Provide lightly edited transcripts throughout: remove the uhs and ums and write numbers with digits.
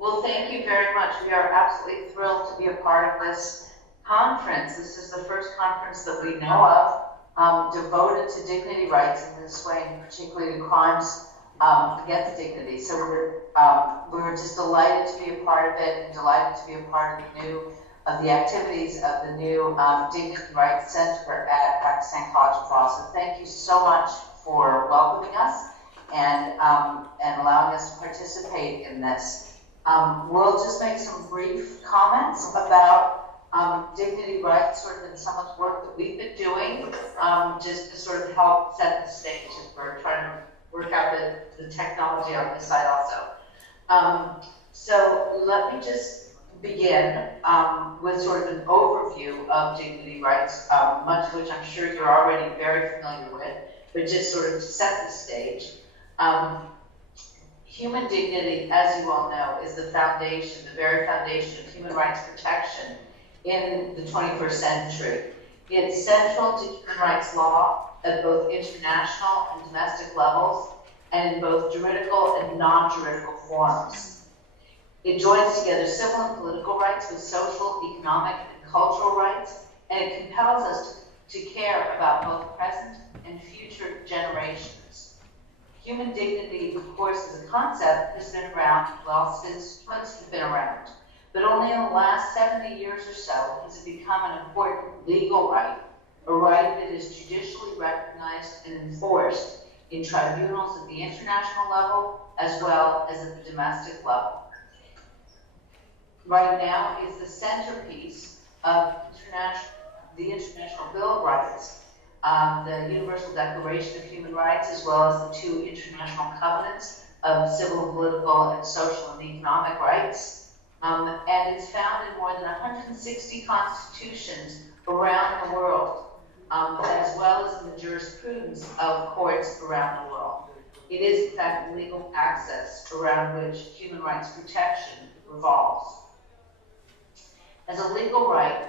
Well, thank you very much. We are absolutely thrilled to be a part of this conference. This is the first conference that we know of devoted to dignity rights in this way, and particularly to crimes against dignity. So we're just delighted to be a part of it, and delighted to be a part of the activities of the new Dignity Rights Center at Pakistan College of Law. So thank you so much for welcoming us and allowing us to participate in this. We'll just make some brief comments about dignity rights, sort of in some of the work that we've been doing, just to sort of help set the stage as we're trying to work out the technology on this side also. So let me just begin with sort of an overview of dignity rights, much of which I'm sure you're already very familiar with, but just sort of to set the stage. Human dignity, as you all know, is the foundation, the very foundation of human rights protection in the 21st century. It's central to human rights law at both international and domestic levels, and in both juridical and non-juridical forms. It joins together civil and political rights with social, economic, and cultural rights, and it compels us to care about both present and future generations. Human dignity, of course, as a concept, has been around, well, since humans have been around. But only in the last 70 years or so has it become an important legal right, a right that is judicially recognized and enforced in tribunals at the international level, as well as at the domestic level. Right now is the centerpiece of the International Bill of Rights, the Universal Declaration of Human Rights, as well as the two international covenants of civil and political and social and economic rights. And it's found in more than 160 constitutions around the world, as well as in the jurisprudence of courts around the world. It is, in fact, legal access around which human rights protection revolves. As a legal right,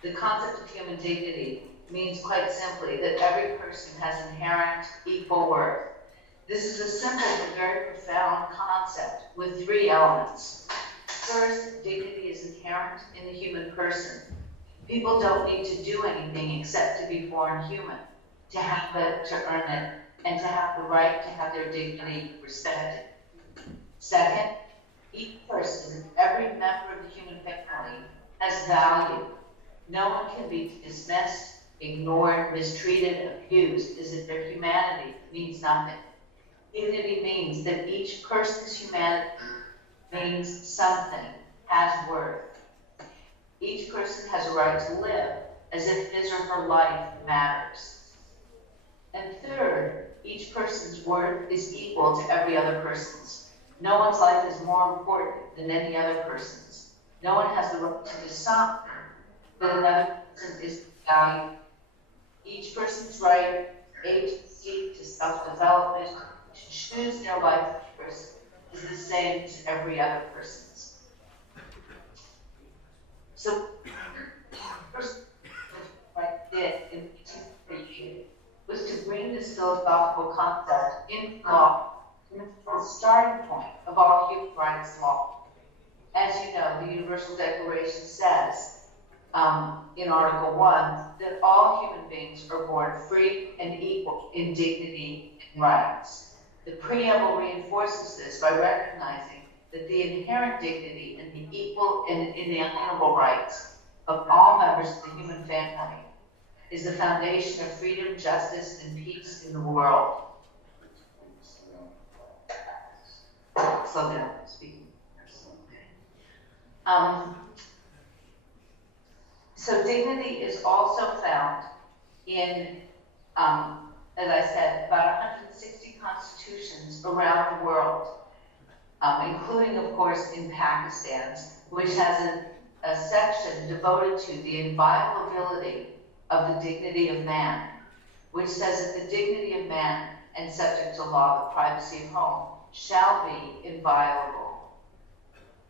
the concept of human dignity means quite simply that every person has inherent equal worth. This is a simple but very profound concept with three elements. First, dignity is inherent in the human person. People don't need to do anything except to be born human, to have it, to earn it, and to have the right to have their dignity respected. Second, each person, every member of the human family, has value. No one can be dismissed, ignored, mistreated, abused as if their humanity means nothing. Dignity means that each person's humanity means something, has worth. Each person has a right to live as if his or her life matters. And third, each person's worth is equal to every other person's. No one's life is more important than any other person's. No one has the right to decide that another person is valued. Each person's right, agency to self-development, to choose their life choice, is the same as every other person's. So, first what I did in 1938 was to bring this philosophical concept into law, and it's the starting point of all human rights law. As you know, the Universal Declaration says, in Article 1, that all human beings are born free and equal in dignity and rights. The preamble reinforces this by recognizing that the inherent dignity and the equal and inalienable rights of all members of the human family is the foundation of freedom, justice, and peace in the world. Slow down, speaking. So dignity is also found in, as I said, about 160 constitutions around the world, including, of course, in Pakistan, which has a section devoted to the inviolability of the dignity of man, which says that the dignity of man and subject to law, the privacy of home, shall be inviolable.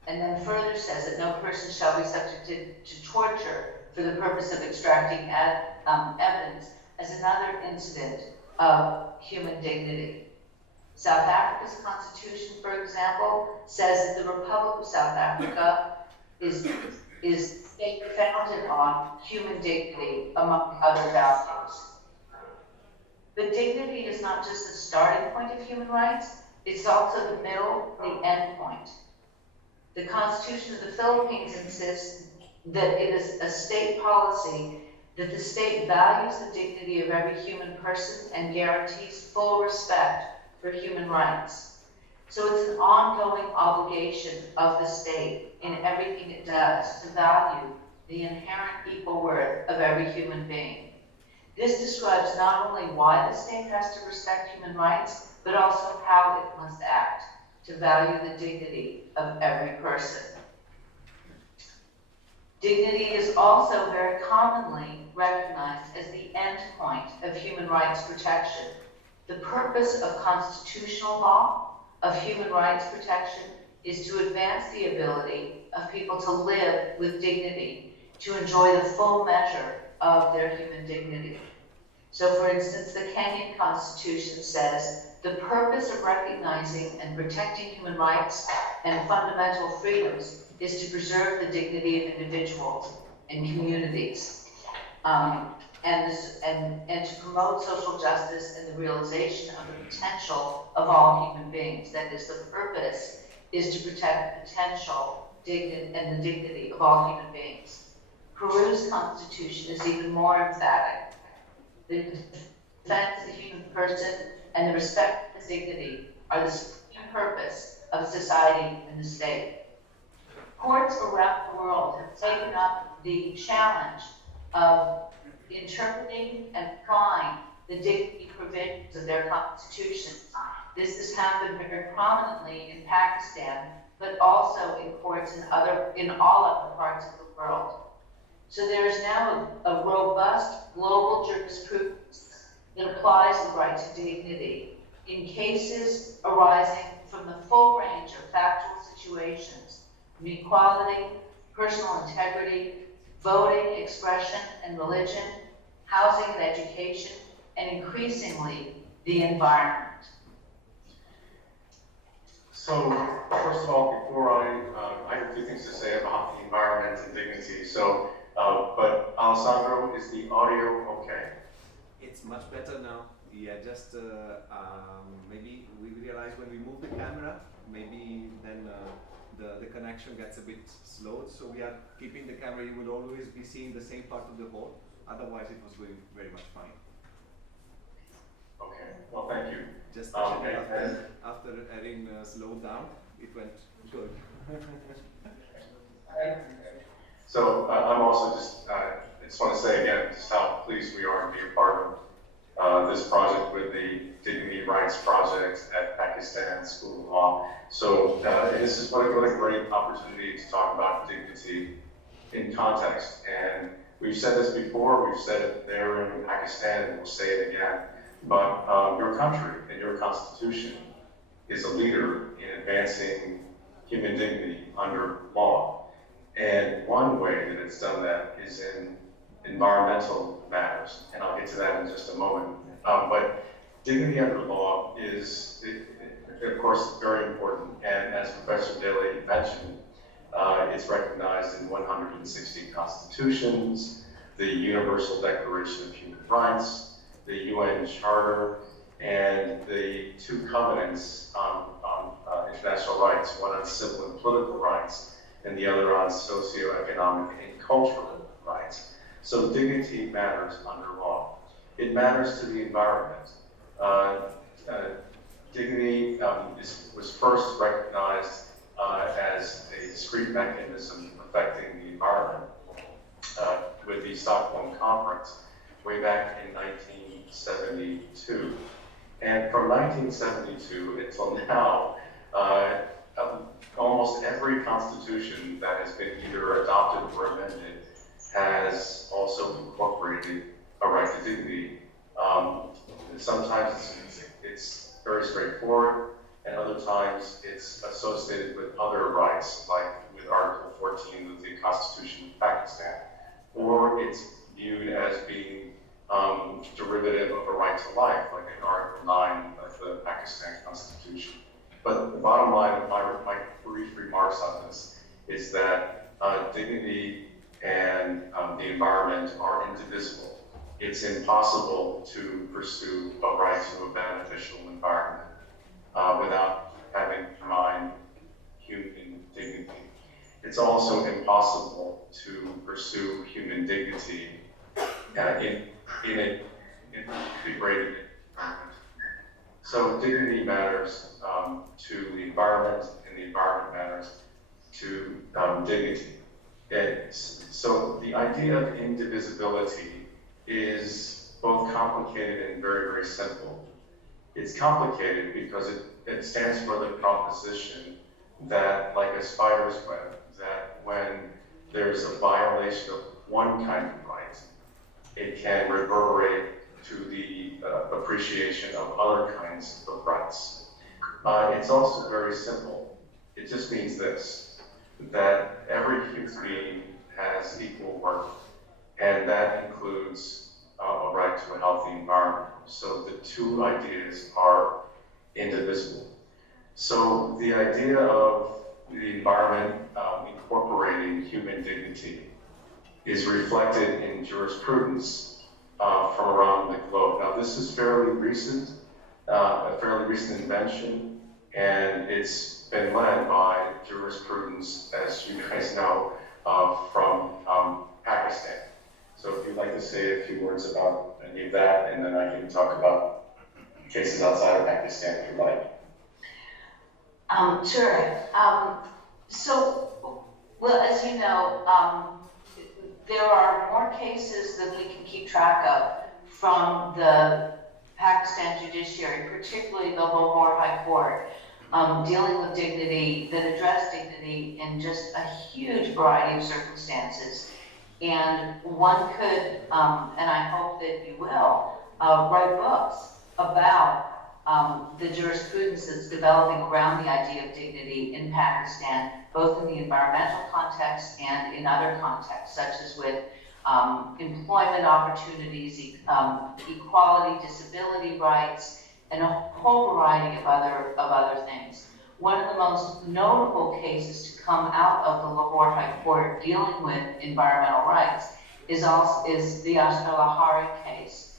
And then further says that no person shall be subjected to torture for the purpose of extracting evidence as another incident of human dignity. South Africa's constitution, for example, says that the Republic of South Africa is state founded on human dignity, among other values. But dignity is not just the starting point of human rights, it's also the middle, the end point. The Constitution of the Philippines insists that it is a state policy that the state values the dignity of every human person and guarantees full respect for human rights. So it's an ongoing obligation of the state in everything it does to value the inherent equal worth of every human being. This describes not only why the state has to respect human rights, but also how it must act to value the dignity of every person. Dignity is also very commonly recognized as the end point of human rights protection. The purpose of constitutional law, of human rights protection, is to advance the ability of people to live with dignity, to enjoy the full measure of their human dignity. So, for instance, the Kenyan Constitution says the purpose of recognizing and protecting human rights and fundamental freedoms is to preserve the dignity of individuals and communities, and to promote social justice and the realization of the potential of all human beings. That is, the purpose is to protect the potential and the dignity of all human beings. Peru's constitution is even more emphatic. The defense of the human person and the respect of his dignity are the supreme purpose of society and the state. Courts around the world have taken up the challenge of interpreting and applying the dignity provisions of their constitutions. This has happened very prominently in Pakistan, but also in courts in all other parts of the world. So there is now a robust global jurisprudence that applies the right to dignity in cases arising from the full range of factual situations: equality, personal integrity, voting, expression, and religion, housing and education, and increasingly, the environment. So, first of all, before I have a few things to say about the environment and dignity. So, but Alessandro, is the audio okay? It's much better now. Yeah, just maybe we realize when we move the camera, maybe then the connection gets a bit slowed. So we are keeping the camera. You will always be seeing the same part of the hall. Otherwise, it was going very much fine. Okay. Well, thank you. Just after Erin slowed down, it went good. So I'm also I just want to say again just how pleased we are to be a part of this project with the Dignity Rights Project at Pakistan School of Law. So this is what a great opportunity to talk about dignity in context. And we've said this before, we've said it there in Pakistan, and we'll say it again. But your country and your constitution is a leader in advancing human dignity under law. And one way that it's done that is in environmental matters, and I'll get to that in just a moment. But dignity under law is, of course, very important, and as Professor Daly mentioned, it's recognized in 160 constitutions, the Universal Declaration of Human Rights, the UN Charter, and the two covenants on international rights, one on civil and political rights, and the other on socioeconomic and cultural rights. So dignity matters under law. It matters to the environment. Dignity was first recognized as a discrete mechanism affecting the environment with the Stockholm Conference way back in 1972. And from 1972 until now, almost every constitution that has been either adopted or amended has also incorporated a right to dignity. Sometimes it's very straightforward, and other times it's associated with other rights, like with Article 14 of the Constitution of Pakistan, or it's viewed as being derivative of a right to life, like in Article 9 of the Pakistan Constitution. But the bottom line of my brief remarks on this is that dignity and the environment are indivisible. It's impossible to pursue a right to a beneficial environment without having in mind human dignity. It's also impossible to pursue human dignity in a degraded environment. So dignity matters to the environment, and the environment matters to dignity. So the idea of indivisibility is both complicated and very, very simple. It's complicated because it stands for the proposition that, like a spider's web, that when there's a violation of one kind of right, it can reverberate to the appreciation of other kinds of rights. It's also very simple. It just means this, that every human being has equal worth, and that includes a right to a healthy environment. So the two ideas are indivisible. So the idea of the environment incorporating human dignity is reflected in jurisprudence from around the globe. Now, this is fairly recent, a fairly recent invention, and it's been led by jurisprudence, as you guys know, from Pakistan. So if you'd like to say a few words about any of that, and then I can talk about cases outside of Pakistan if you like. Sure. Well, as you know, there are more cases than we can keep track of from the Pakistan judiciary, particularly the Lahore High Court, dealing with dignity, that address dignity in just a huge variety of circumstances. And one could, and I hope that you will, write books about the jurisprudence that's developing around the idea of dignity in Pakistan, both in the environmental context and in other contexts, such as with employment opportunities, equality, disability rights, and a whole variety of other things. One of the most notable cases to come out of the Lahore High Court dealing with environmental rights is the Ashtar Lahari case,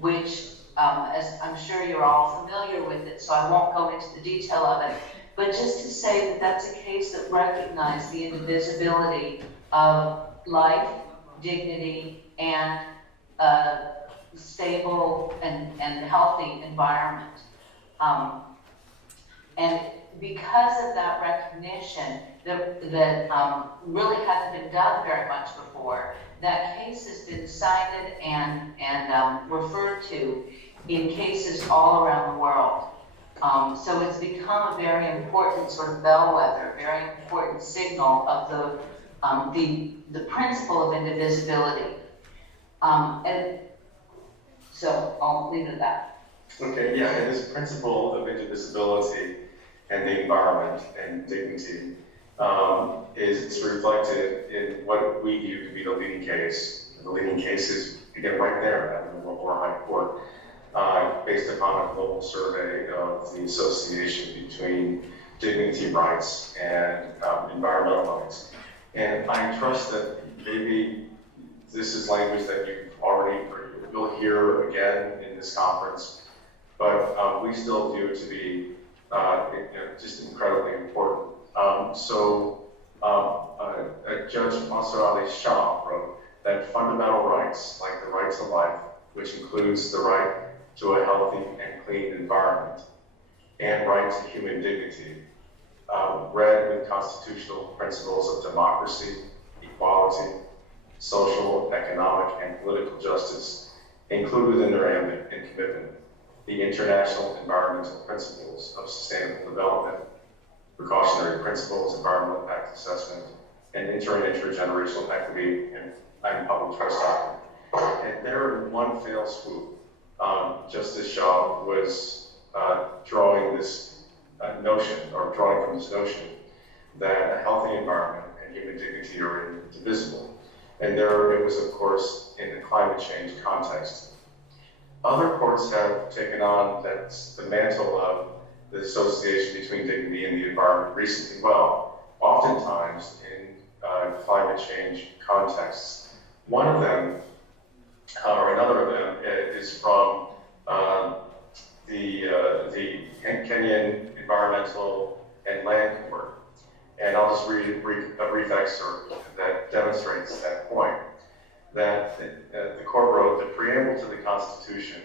which, as I'm sure you're all familiar with it, so I won't go into the detail of it, but just to say that that's a case that recognized the indivisibility of life, dignity, and a stable and healthy environment. And because of that recognition that really hadn't been done very much before, that case has been cited and referred to in cases all around the world. So it's become a very important sort of bellwether, very important signal of the principle of indivisibility. And so I'll leave it at that. Okay, yeah, and this principle of indivisibility and the environment and dignity is reflected in what we view to be the leading case. The leading case is, again, right there at the Lahore High Court, based upon a global survey of the association between dignity rights and environmental rights. And I trust that maybe this is language that you've already, or you'll hear again in this conference, but we still view it to be just incredibly important. Judge Mansur Ali Shah wrote that fundamental rights, like the right to life, which includes the right to a healthy and clean environment, and right to human dignity, read with constitutional principles of democracy, equality, social, economic, and political justice, include within their ambit and commitment the international environmental principles of sustainable development, precautionary principles, environmental impact assessment, and inter- and intergenerational equity and public trust doctrine. And there in one fell swoop, Justice Shah was drawing this notion, or drawing from this notion, that a healthy environment and human dignity are indivisible. And there it was, of course, in the climate change context. Other courts have taken on the mantle of the association between dignity and the environment recently, well, oftentimes in climate change contexts. One of them, or another of them, is from the Kenyan Environmental and Land Court. And I'll just read a brief excerpt that demonstrates that point. That the court wrote, the preamble to the Constitution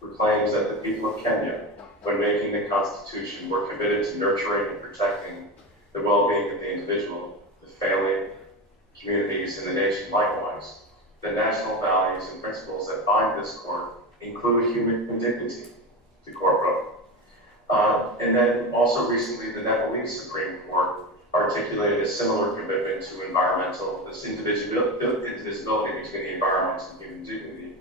proclaims that the people of Kenya, when making the Constitution, were committed to nurturing and protecting the well-being of the individual, the family, communities, and the nation likewise. The national values and principles that bind this court include human dignity, the court wrote. And then also recently, the Nepalese Supreme Court articulated a similar commitment to this indivisibility between the environment and human dignity